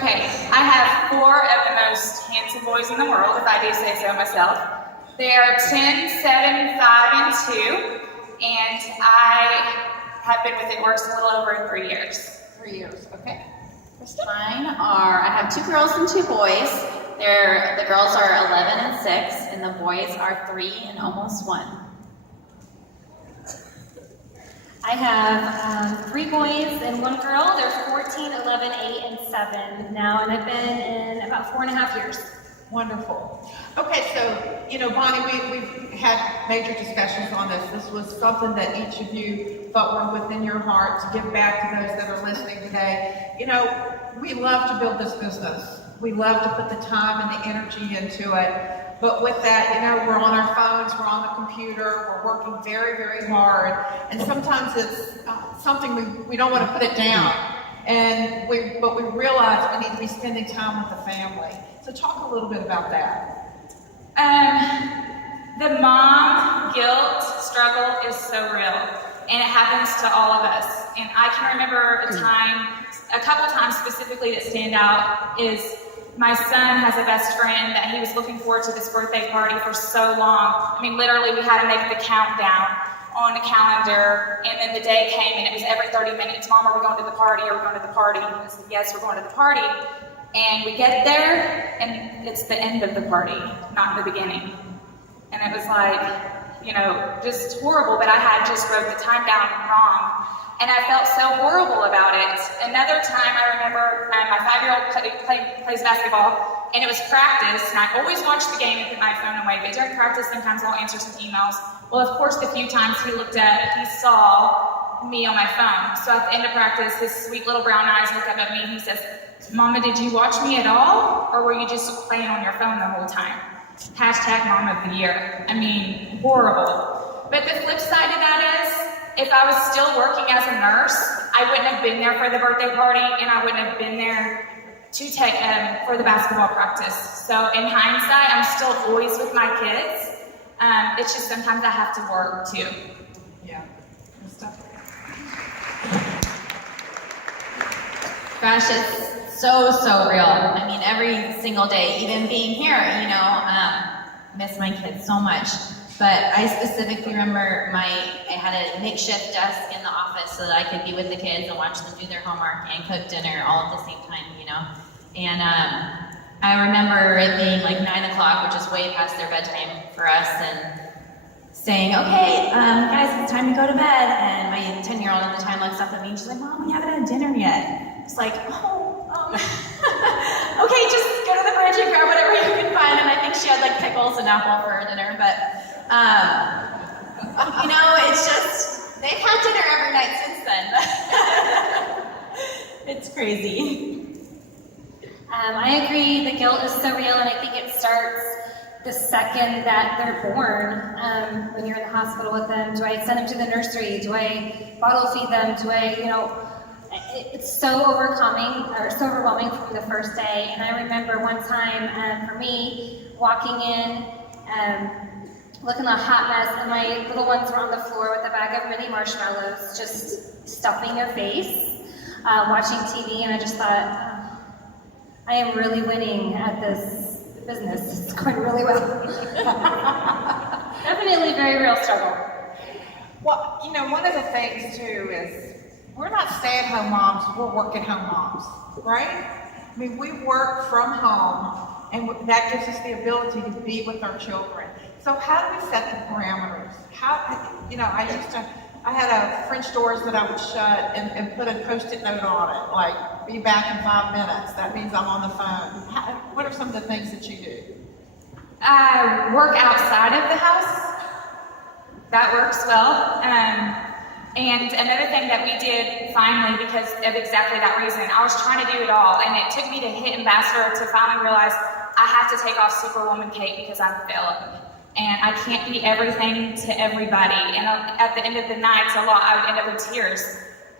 Okay, I have 4 of the most handsome boys in the world, if I do say so myself. They are 10, 7, 5, and 2, and I have been with It Works a little over 3 years. 3 years, okay. Mine are, I have 2 girls and 2 boys. The girls are 11 and 6, and the boys are 3 and almost 1. I have 3 boys and 1 girl. They're 14, 11, 8, and 7 now, and I've been in about 4.5 years. Wonderful. Okay, so, Bonnie, we've had major discussions on this. This was something that each of you felt were within your heart to give back to those that are listening today. We love to build this business. We love to put the time and the energy into it. But with that, we're on our phones, we're on the computer, we're working very, very hard. And sometimes it's something we don't want to put it down. But we realize we need to be spending time with the family. So talk a little bit about that. The mom guilt struggle is so real, and it happens to all of us. And I can remember a couple times specifically that stand out is my son has a best friend that he was looking forward to this birthday party for so long. I mean, literally, we had to make the countdown on a calendar, and then the day came, and it was every 30 minutes. Mom, are we going to the party? Are we going to the party? And I said, yes, we're going to the party. And we get there, and it's the end of the party, not the beginning. And it was like, just horrible, but I had just wrote the time down wrong. And I felt so horrible about it. Another time I remember my 5-year-old plays basketball, and it was practice, and I always watch the game and put my phone away, but during practice sometimes I'll answer some emails. Well, of course, the few times he saw me on my phone. So at the end of practice, his sweet little brown eyes look up at me and he says, Mama, did you watch me at all? Or were you just playing on your phone the whole time? Hashtag Mom of the Year. I mean, horrible. But the flip side of that is, if I was still working as a nurse, I wouldn't have been there for the birthday party, and I wouldn't have been there to take for the basketball practice. So in hindsight, I'm still always with my kids. It's just sometimes I have to work too. Yeah. Gosh, it's so real. I mean, every single day, even being here, miss my kids so much. But I specifically remember I had a makeshift desk in the office so that I could be with the kids and watch them do their homework and cook dinner all at the same time, And I remember it being like 9 o'clock, which is way past their bedtime for us, and saying, okay, guys, it's time to go to bed. And my 10-year-old at the time looks up at me and she's like, Mom, we haven't had dinner yet. It's like, okay, just go to the fridge and grab whatever you can find. And I think she had like pickles and apple for dinner, but it's just, they've had dinner every night since then. It's crazy. I agree, the guilt is so real, and I think it starts the second that they're born. When you're in the hospital with them, do I send them to the nursery? Do I bottle feed them? Do I, it's so overwhelming from the first day. And I remember one time, for me, walking in, looking a hot mess, and my little ones were on the floor with a bag of mini marshmallows, just stuffing their face, watching TV, and I just thought, I am really winning at this business. It's going really well. Definitely very real struggle. Well, one of the things too is we're not stay-at-home moms, we're work-at-home moms, right? I mean, we work from home, and that gives us the ability to be with our children. So how do we set the parameters? I had a French doors that I would shut and put a Post-it note on it, like, be back in 5 minutes. That means I'm on the phone. What are some of the things that you do? I work outside of the house. That works well. And another thing that we did finally, because of exactly that reason, I was trying to do it all, and it took me to hit Ambassador to finally realize I have to take off Superwoman Kate because I'm Philip. And I can't be everything to everybody. And at the end of the night, I would end up in tears.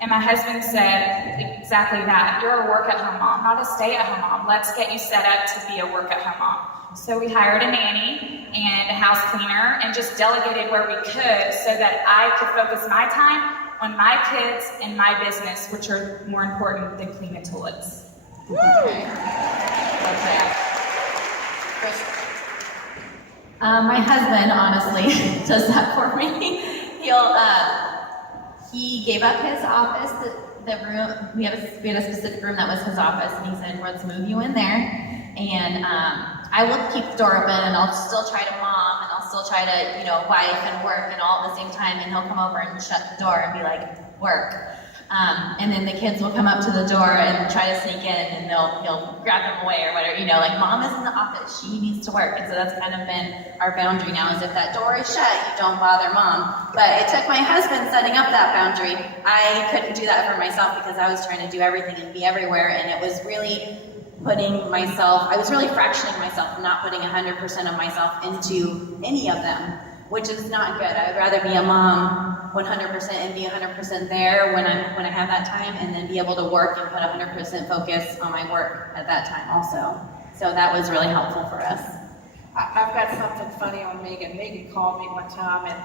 And my husband said exactly that. You're a work-at-home mom, not a stay-at-home mom. Let's get you set up to be a work-at-home mom. So we hired a nanny and a house cleaner and just delegated where we could so that I could focus my time on my kids and my business, which are more important than cleaning toilets. Okay. Love that. Kristen. My husband honestly does that for me. He gave up his office, the room. We had a specific room that was his office, and he said, "Let's move you in there." And I will keep the door open, and I'll still try to mom, and I'll still try to, wife and work, and all at the same time. And he'll come over and shut the door and be like, "Work." And then the kids will come up to the door and try to sneak in, and he'll grab them away or whatever. Like, Mom is in the office; she needs to work. And so that's kind of been our boundary now: is if that door is shut, you don't bother Mom. But it took my husband setting up that boundary. I couldn't do that for myself because I was trying to do everything and be everywhere, and it was really I was really fractioning myself and not putting 100% of myself into any of them, which is not good. I would rather be a mom 100% and be 100% there when I have that time, and then be able to work and put 100% focus on my work at that time also. So that was really helpful for us. I've got something funny on Megan. Megan called me one time and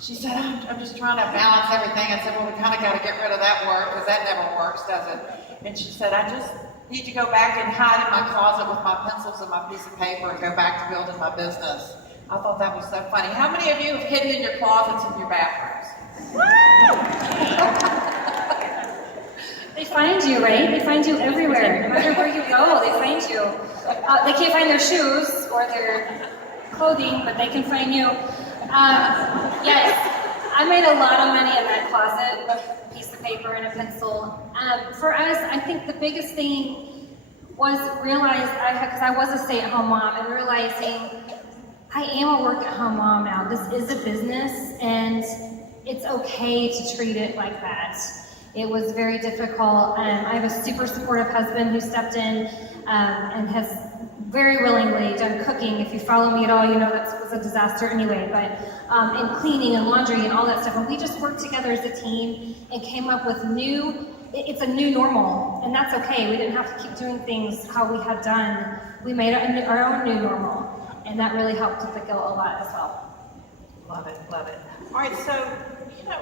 she said, I'm just trying to balance everything. I said, well, we kind of got to get rid of that work because that never works, does it? And she said, I just need to go back and hide in my closet with my pencils and my piece of paper and go back to building my business. I thought that was so funny. How many of you have hidden in your closets in your bathrooms? They find you, right? They find you everywhere. No matter where you go, they find you. They can't find their shoes or their clothing, but they can find you. Yes, I made a lot of money in that closet with a piece of paper and a pencil. For us, I think the biggest thing was realize because I was a stay-at-home mom, and realizing I am a work-at-home mom now. This is a business, and it's okay to treat it like that. It was very difficult. I have a super supportive husband who stepped in and has very willingly done cooking. If you follow me at all, you know that was a disaster anyway, but in cleaning and laundry and all that stuff. And we just worked together as a team and came up with it's a new normal, and that's okay. We didn't have to keep doing things how we had done. We made our own new normal, and that really helped with the guilt a lot as well. Love it, love it. All right, so,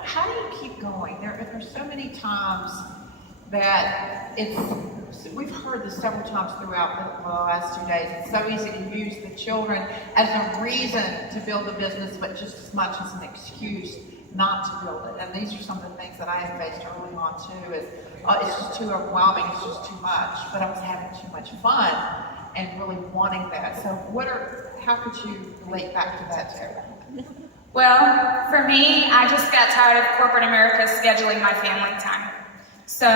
how do you keep going? There's so many times that we've heard this several times throughout the last 2 days. It's so easy to use the children as a reason to build a business, but just as much as an excuse not to build it. And these are some of the things that I have faced early on too, is it's just too overwhelming, it's just too much. But I was having too much fun and really wanting that. So how could you relate back to that, Tara? Well, for me, I just got tired of corporate America scheduling my family time. So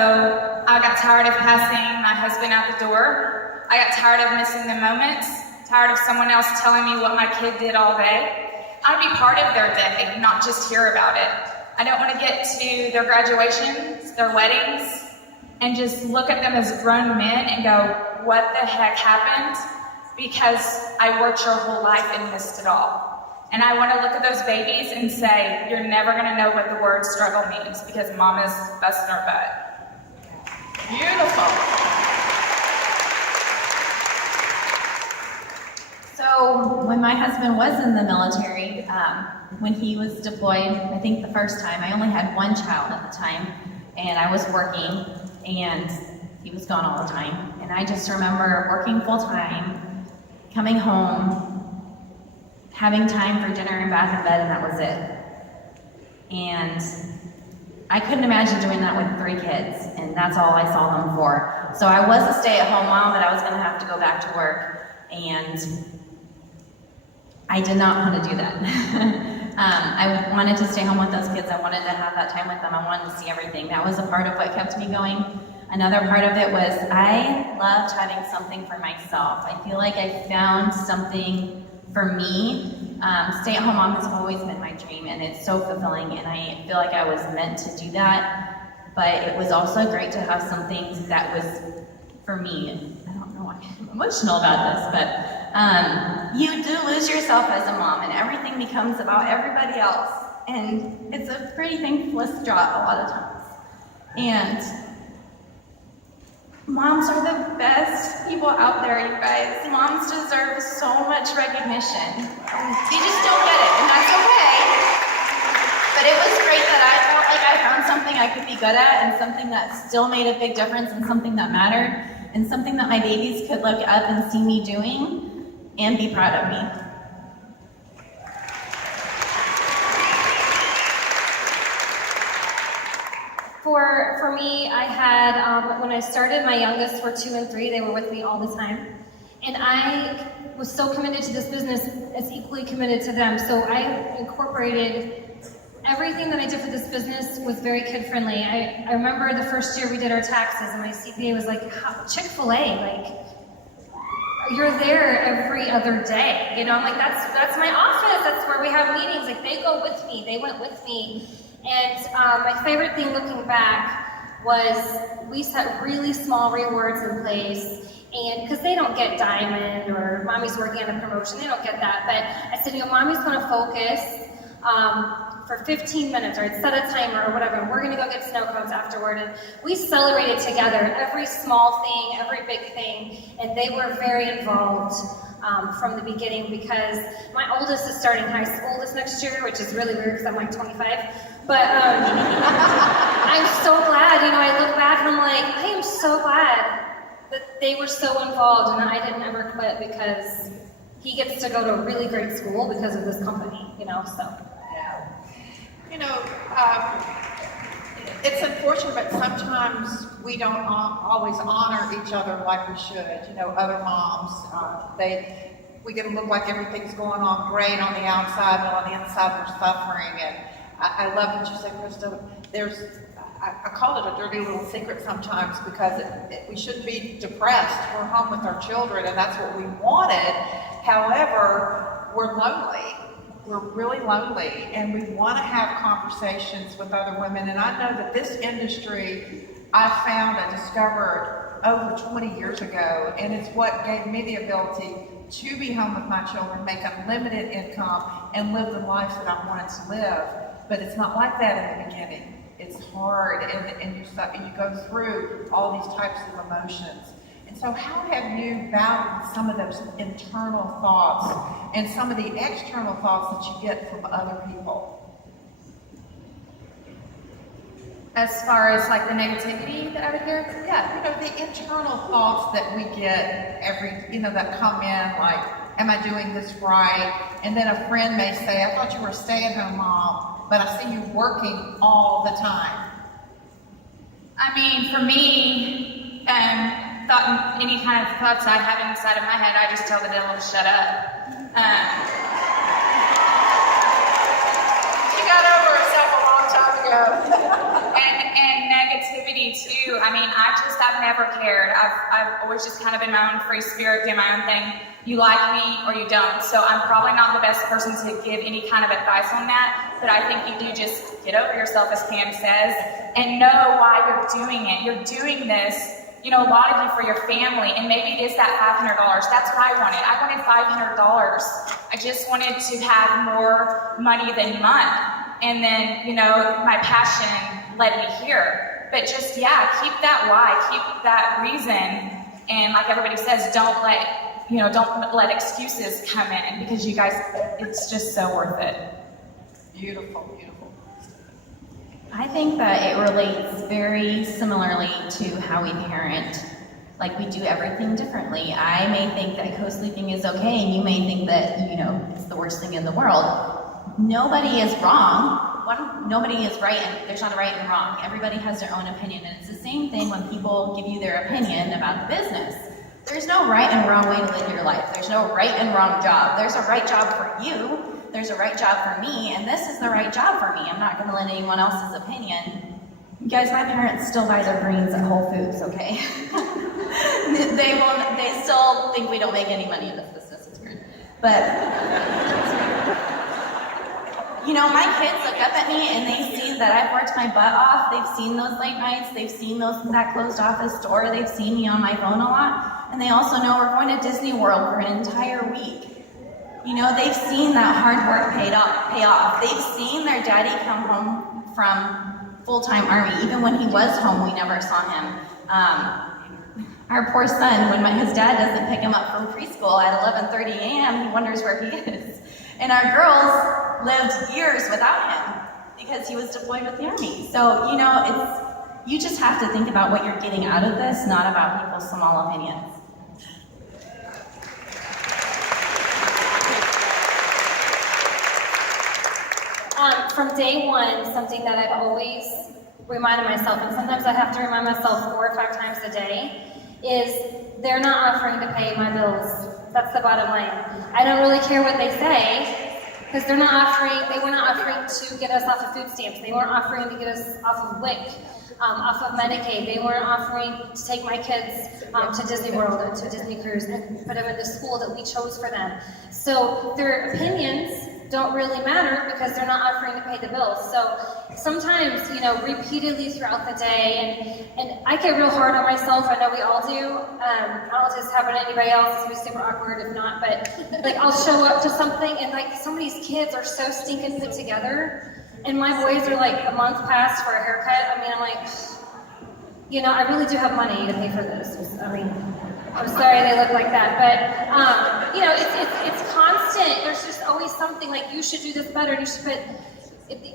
I got tired of passing my husband out the door. I got tired of missing the moments, tired of someone else telling me what my kid did all day. I'd be part of their day, not just hear about it. I don't want to get to their graduations, their weddings, and just look at them as grown men and go, what the heck happened? Because I worked your whole life and missed it all. And I want to look at those babies and say, you're never going to know what the word struggle means because mama's busting her butt. Beautiful. So when my husband was in the military, when he was deployed, I think the first time, I only had one child at the time, and I was working, and he was gone all the time. And I just remember working full time, coming home, having time for dinner and bath and bed, and that was it. And I couldn't imagine doing that with 3 kids, and that's all I saw them for. So I was a stay-at-home mom, but I was gonna have to go back to work, and I did not want to do that. I wanted to stay home with those kids. I wanted to have that time with them. I wanted to see everything. That was a part of what kept me going. Another part of it was I loved having something for myself. I feel like I found something for me. Stay-at-home mom has always been my dream, and it's so fulfilling, and I feel like I was meant to do that. But it was also great to have something that was for me. I don't know why I'm emotional about this, but you do lose yourself as a mom, and everything becomes about everybody else, and it's a pretty thankless job a lot of times. And moms are the best people out there, you guys. Moms deserve so much recognition. They just don't get it, and that's okay. But it was great that I felt like I found something I could be good at, and something that still made a big difference, and something that mattered. and something that my babies could look up and see me doing and be proud of me. For me, I had, when I started, my youngest were 2 and 3, they were with me all the time. And I was so committed to this business as equally committed to them. So I incorporated everything that I did for this business was very kid-friendly. I remember the first year we did our taxes and my CPA was like, Chick-fil-A, like, you're there every other day. You know, I'm like, that's my office, that's where we have meetings. Like, they go with me, they went with me. And my favorite thing looking back was we set really small rewards in place. And because they don't get diamond or mommy's working on a promotion, they don't get that. But I said, you know, mommy's going to focus for 15 minutes, or I'd set a timer or whatever, and we're going to go get snow cones afterward. And we celebrated together every small thing, every big thing. And they were very involved from the beginning, because my oldest is starting high school this next year, which is really weird because I'm like 25. But I'm so glad, you know, I look back and I'm like, I am so glad that they were so involved and I didn't ever quit, because he gets to go to a really great school because of this company, you know, so. Yeah. You know, it's unfortunate, but sometimes we don't always honor each other like we should. You know, other moms, we get to look like everything's going on great on the outside, but on the inside we're suffering. And I love what you said, Krista. I call it a dirty little secret sometimes, because we shouldn't be depressed. We're home with our children, and that's what we wanted. However, we're lonely. We're really lonely, and we want to have conversations with other women. And I know that this industry I discovered over 20 years ago, and it's what gave me the ability to be home with my children, make unlimited income, and live the life that I wanted to live. But it's not like that in the beginning. It's hard, and you go through all these types of emotions. And so how have you balanced some of those internal thoughts and some of the external thoughts that you get from other people? As far as like the negativity that I would hear? Yeah, you know, the internal thoughts that we get that come in, like, am I doing this right? And then a friend may say, I thought you were a stay-at-home mom, but I see you working all the time. I mean, for me, any kind of thoughts I have inside of my head, I just tell the devil to shut up. She got over herself a long time ago. And negativity too. I mean, I've never cared. I've always just kind of been my own free spirit, do my own thing. You like me or you don't. So I'm probably not the best person to give any kind of advice on that, but I think you do just get over yourself, as Pam says, and know why you're doing it. You're doing this, you know, a lot of you for your family, and maybe it is that $500. That's what I wanted. I wanted $500. I just wanted to have more money than month. And then, you know, my passion led me here. But just, keep that why, keep that reason. And like everybody says, don't let excuses come in, because you guys, it's just so worth it. Beautiful, beautiful. I think that it relates very similarly to how we parent. Like, we do everything differently. I may think that co-sleeping is okay, and you may think that, it's the worst thing in the world. Nobody is wrong. Nobody is right, and there's not a right and wrong. Everybody has their own opinion, and it's the same thing when people give you their opinion about the business. There's no right and wrong way to live your life. There's no right and wrong job. There's a right job for you. There's a right job for me, and this is the right job for me. I'm not going to let anyone else's opinion. You guys, my parents still buy their greens at Whole Foods, okay? They still think we don't make any money in this business. It's weird. But my kids look up at me and they see that I've worked my butt off. They've seen those late nights. They've seen that closed office door. They've seen me on my phone a lot. And they also know we're going to Disney World for an entire week. They've seen that hard work pay off. They've seen their daddy come home from full-time Army. Even when he was home, we never saw him. Our poor son, when his dad doesn't pick him up from preschool at 11:30 a.m., he wonders where he is. And our girls lived years without him because he was deployed with the Army. So, you just have to think about what you're getting out of this, not about people's small opinions. From day one, something that I've always reminded myself, and sometimes I have to remind myself 4 or 5 times a day, is they're not offering to pay my bills. That's the bottom line. I don't really care what they say, because they were not offering to get us off of food stamps. They weren't offering to get us off of WIC, off of Medicaid. They weren't offering to take my kids to Disney World and to a Disney cruise and put them in the school that we chose for them. So their opinions don't really matter because they're not offering to pay the bills. So sometimes, repeatedly throughout the day, and I get real hard on myself. I know we all do. I don't know if this happened to anybody else. It's gonna be super awkward if not, but like I'll show up to something and like some of these kids are so stinking put together, and my boys are like a month past for a haircut. I mean, I'm like, I really do have money to pay for this. I mean, I'm sorry they look like that, but it's constant. There's just always something like you should do this better. You should. But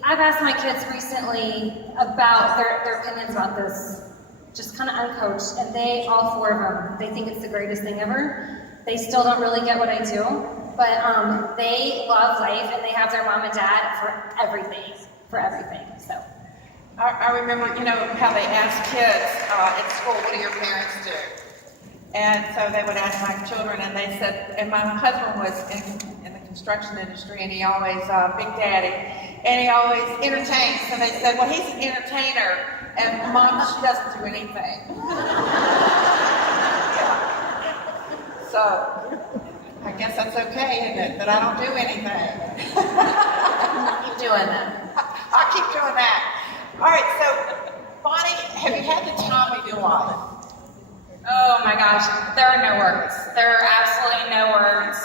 I've asked my kids recently about their opinions about this, just kind of uncoached, and all 4 of them, they think it's the greatest thing ever. They still don't really get what I do, but they love life and they have their mom and dad for everything. So. I remember, how they asked kids at school, what do your parents do? And so they would ask my children, and they said, and my husband was in the construction industry, and he always, Big Daddy, and he always entertains. So they said, well, he's an entertainer, and Mom, she doesn't do anything. Yeah. So I guess that's okay, isn't it, that I don't do anything. Keep doing that. I'll keep doing that. All right, so Bonnie, have you had the time of your life? Oh my gosh, there are no words. There are absolutely no words.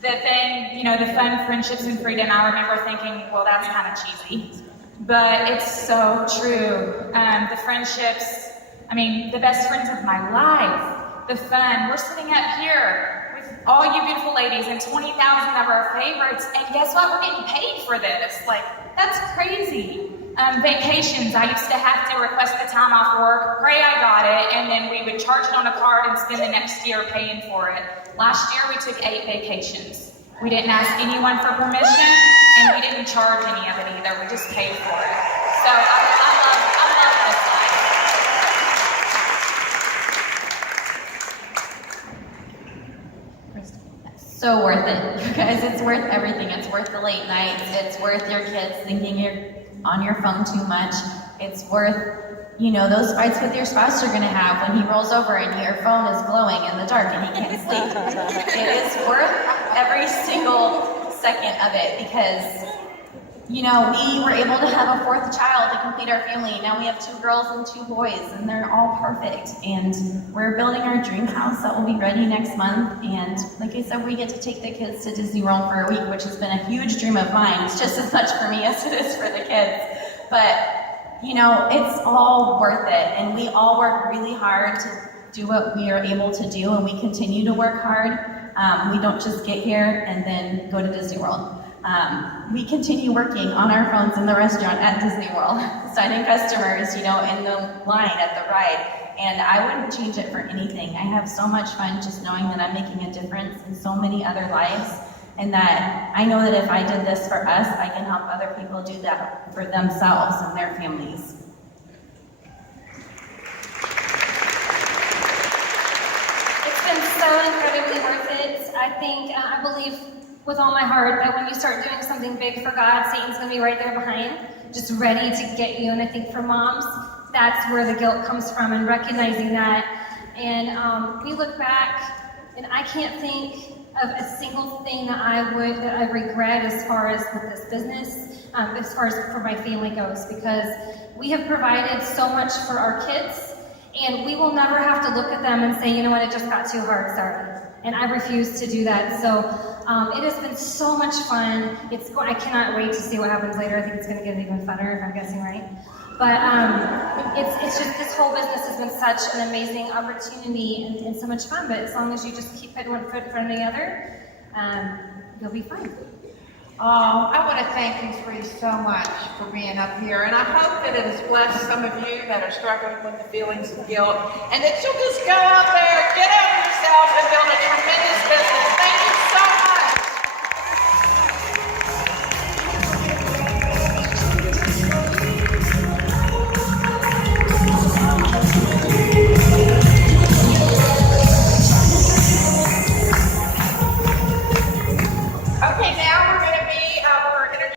The thing, the fun friendships and freedom, I remember thinking, well, that's kind of cheesy. But it's so true. The friendships, the best friends of my life, the fun. We're sitting up here with all you beautiful ladies and 20,000 of our favorites, and guess what? We're getting paid for this. Like, that's crazy. Vacations, I used to have to request the time off work, pray I got it, and then we would charge it on a card and spend the next year paying for it. Last year, we took 8 vacations. We didn't ask anyone for permission, and we didn't charge any of it either. We just paid for it. So I love this life. So worth it, you guys. It's worth everything. It's worth the late nights. It's worth your kids thinking you're on your phone too much. It's worth, those fights with your spouse you're gonna have when he rolls over and your phone is glowing in the dark and he can't sleep. It is worth every single second of it because, we were able to have a 4th child to complete our family. Now we have 2 girls and 2 boys, and they're all perfect. And we're building our dream house that will be ready next month. And like I said, we get to take the kids to Disney World for a week, which has been a huge dream of mine. It's just as much for me as it is for the kids. But, it's all worth it. And we all work really hard to do what we are able to do, and we continue to work hard. We don't just get here and then go to Disney World. We continue working on our phones in the restaurant at Disney World, signing customers, in the line at the ride. And I wouldn't change it for anything. I have so much fun just knowing that I'm making a difference in so many other lives, and that I know that if I did this for us, I can help other people do that for themselves and their families. It's been so incredibly worth it. I believe with all my heart that when you start doing something big for God, Satan's going to be right there behind, just ready to get you. And I think for moms, that's where the guilt comes from, and recognizing that. And we look back, and I can't think of a single thing that I regret as far as with this business, as far as for my family goes, because we have provided so much for our kids, and we will never have to look at them and say, you know what, it just got too hard, sorry. And I refuse to do that. So it has been so much fun. I cannot wait to see what happens later. I think it's going to get even funner, if I'm guessing right. But it's just, this whole business has been such an amazing opportunity and so much fun. But as long as you just keep putting one foot in front of the other, you'll be fine. Oh, I want to thank you three so much for being up here, and I hope that it has blessed some of you that are struggling with the feelings of guilt, and that you'll just go out